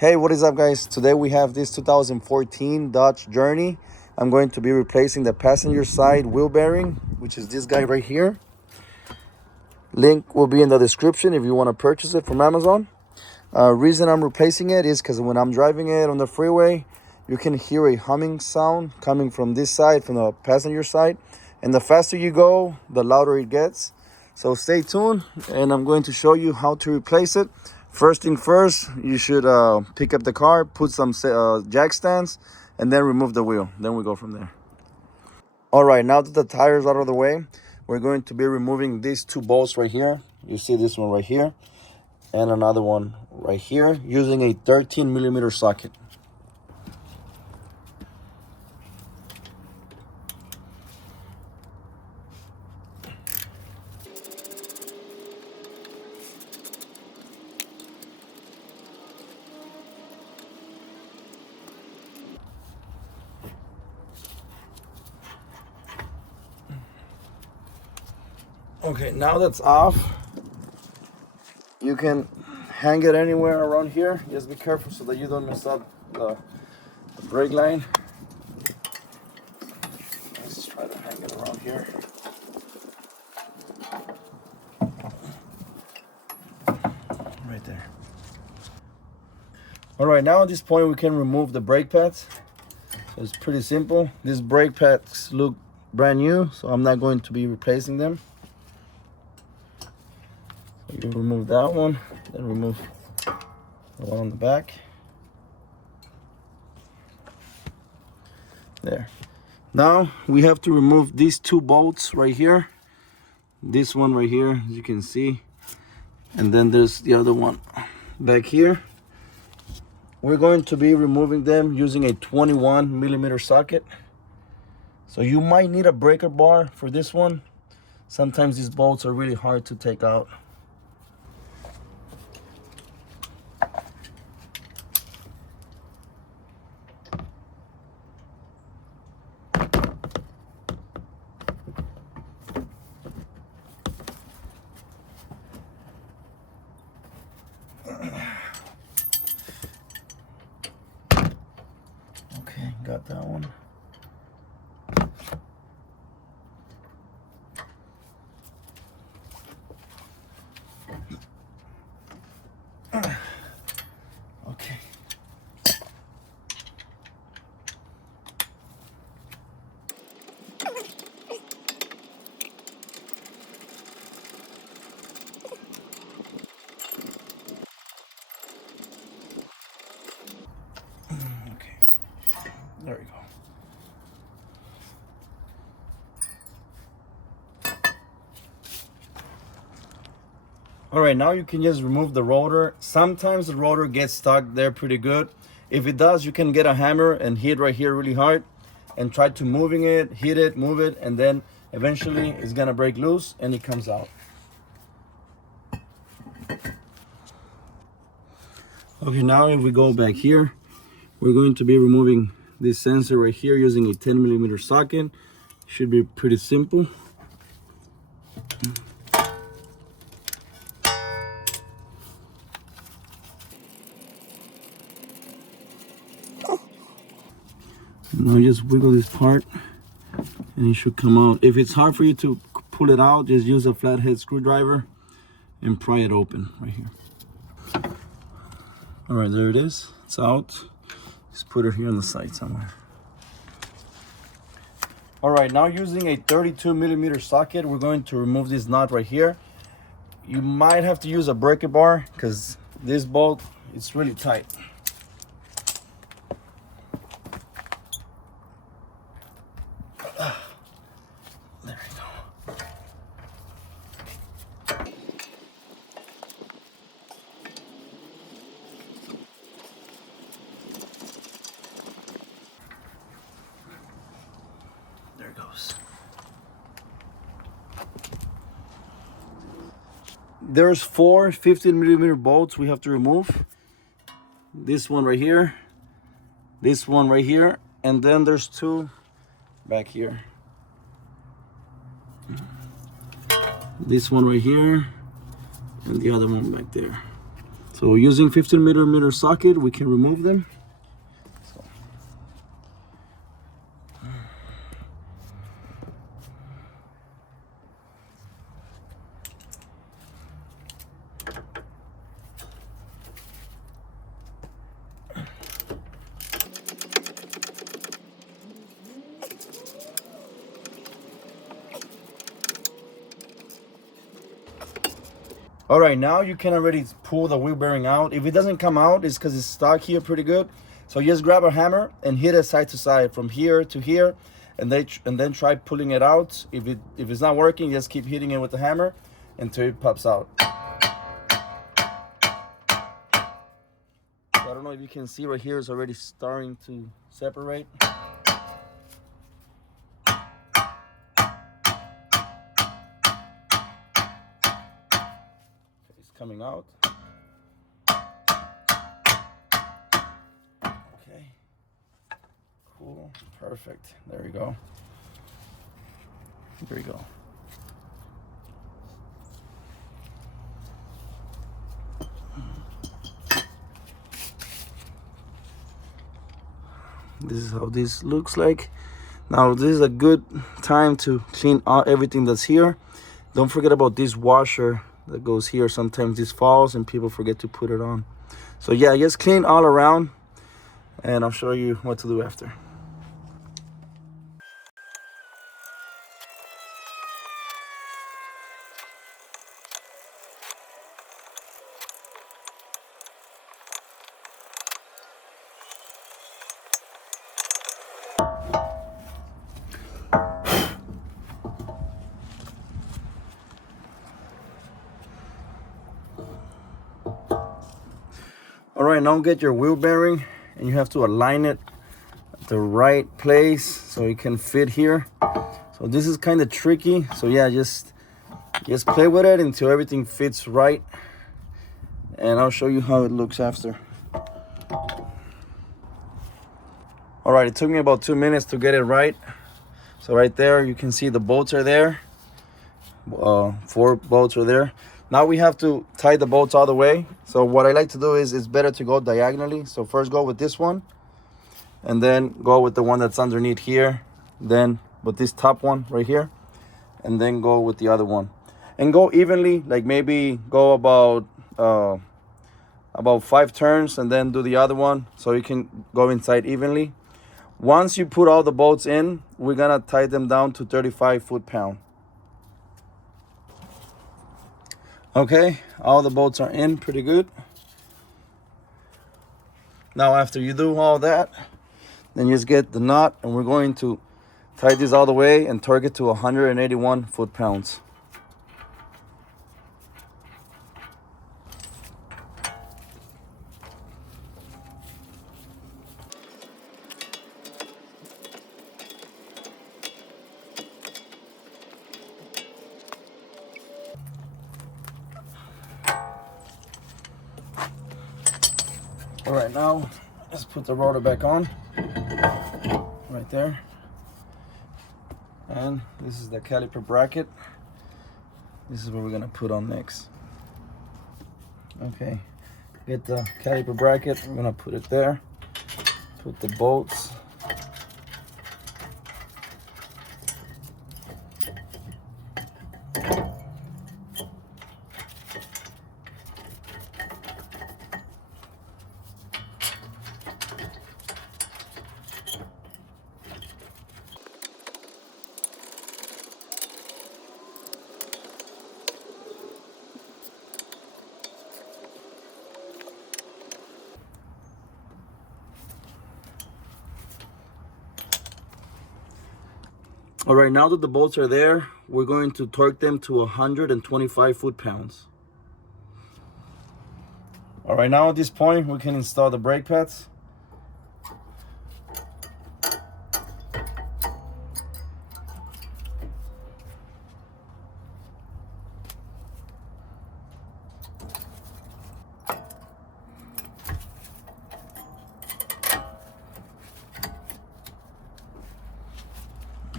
Hey, what is up, guys? Today we have this 2014 Dodge Journey. I'm going to be replacing the passenger side wheel bearing, which is this guy right here. Link will be in the description if you want to purchase it from Amazon. Reason I'm replacing it is because when I'm driving it on the freeway, you can hear a humming sound coming from this side, from the passenger side. And the faster you go, the louder it gets. So stay tuned, and I'm going to show you how to replace it. First thing first, you should pick up the car, put some jack stands, and then remove the wheel. Then we go from there. All right, now that the tires are out of the way, we're going to be removing these two bolts right here. You see this one right here, and another one right here, using a 13mm socket. Okay, now that's off, you can hang it anywhere around here. Just be careful so that you don't mess up the brake line. Let's try to hang it around here. Right there. All right, now at this point we can remove the brake pads. So it's pretty simple. These brake pads look brand new, so I'm not going to be replacing them. So you remove that one, then remove the one on the back. There. Now we have to remove these two bolts right here. This one right here, as you can see. And then there's the other one back here. We're going to be removing them using a 21mm socket. So you might need a breaker bar for this one. Sometimes these bolts are really hard to take out. Okay, got that one. Okay. Okay. There we go. All right, now you can just remove the rotor. Sometimes the rotor gets stuck there pretty good. If it does, you can get a hammer and hit right here really hard and try to moving it, hit it, move it, and then eventually it's gonna break loose and it comes out. Okay, now if we go back here, we're going to be removing this sensor right here using a 10mm socket. Should be pretty simple. Now just wiggle this part and it should come out. If it's hard for you to pull it out, just use a flathead screwdriver and pry it open right here. All right, there it is. It's out. Just put it here on the side somewhere. All right, now using a 32mm socket, we're going to remove this nut right here. You might have to use a breaker bar because this bolt, it's really tight. There we go. There it goes. There's four 15mm bolts we have to remove. This one right here, this one right here, and then there's two back here. This one right here and the other one back there. So using 15mm socket, we can remove them. All right, now you can already pull the wheel bearing out. If it doesn't come out, it's because it's stuck here pretty good. So just grab a hammer and hit it side to side from here to here, and then try pulling it out. If it's not working, just keep hitting it with the hammer until it pops out. So I don't know if you can see right here, it's already starting to separate. Coming out. Okay, cool, perfect. There we go. There we go. This is how this looks like. Now this is a good time to clean out everything that's here. Don't forget about this washer that goes here. Sometimes this falls and people forget to put it on. So yeah, just clean all around and I'll show you what to do after. All right, now get your wheel bearing and you have to align it at the right place so it can fit here. So this is kind of tricky. So yeah, just play with it until everything fits right. And I'll show you how it looks after. All right, it took me about 2 minutes to get it right. So right there, you can see the bolts are there. 4 bolts are there. Now we have to tie the bolts all the way. So what I like to do is it's better to go diagonally. So first go with this one and then go with the one that's underneath here. Then with this top one right here and then go with the other one. And go evenly, like maybe go about 5 turns and then do the other one so you can go inside evenly. Once you put all the bolts in, we're gonna tie them down to 35 foot-pound. Okay, all the bolts are in pretty good. Now after you do all that, then you just get the knot and we're going to tie this all the way and torque it to 181 foot-pounds. All right, now let's put the rotor back on right there. And this is the caliper bracket. This is what we're gonna put on next. Okay, get the caliper bracket, we're gonna put it there. Put the bolts. All right, now that the bolts are there, we're going to torque them to 125 foot-pounds. All right, now at this point, we can install the brake pads.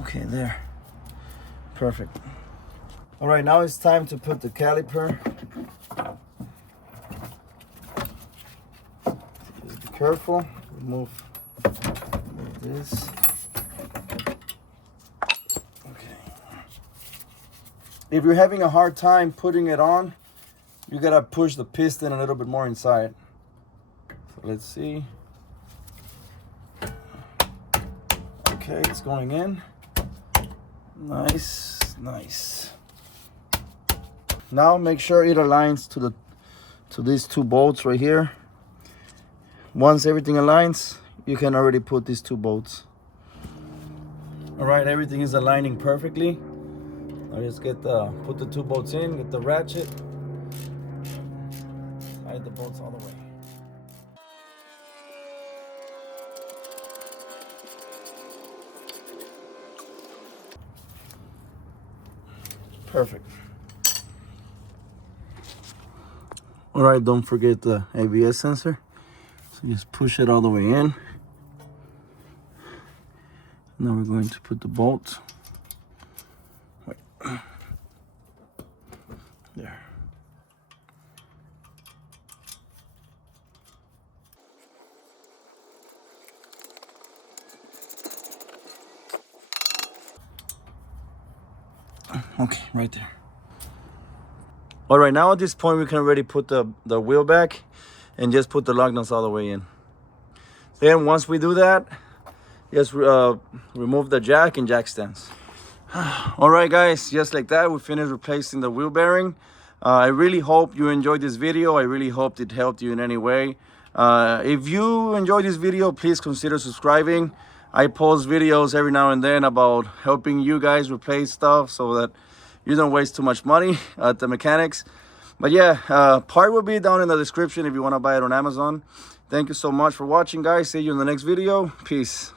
Okay, there. Perfect. All right, now it's time to put the caliper careful. Remove this. Okay. If you're having a hard time putting it on, you gotta push the piston a little bit more inside. So let's see. Okay, it's going in. Nice, nice. Now make sure it aligns to these two bolts right here. Once everything aligns, you can already put these two bolts. All right, everything is aligning perfectly. I'll just put the two bolts in, get the ratchet, hide the bolts all the way. Perfect. All right, don't forget the ABS sensor. So just push it all the way in. Now we're going to put the bolt. Wait. There. Okay, right there. All right, now at this point we can already put the wheel back and just put the lug nuts all the way in. Then once we do that, just remove the jack and jack stands. All right, guys, just like that, we finished replacing the wheel bearing. I really hope you enjoyed this video. I really hope it helped you in any way. If you enjoyed this video, please consider subscribing. I post videos every now and then about helping you guys replace stuff so that you don't waste too much money at the mechanics. But yeah, part will be down in the description if you want to buy it on Amazon. Thank you so much for watching, guys. See you in the next video. Peace.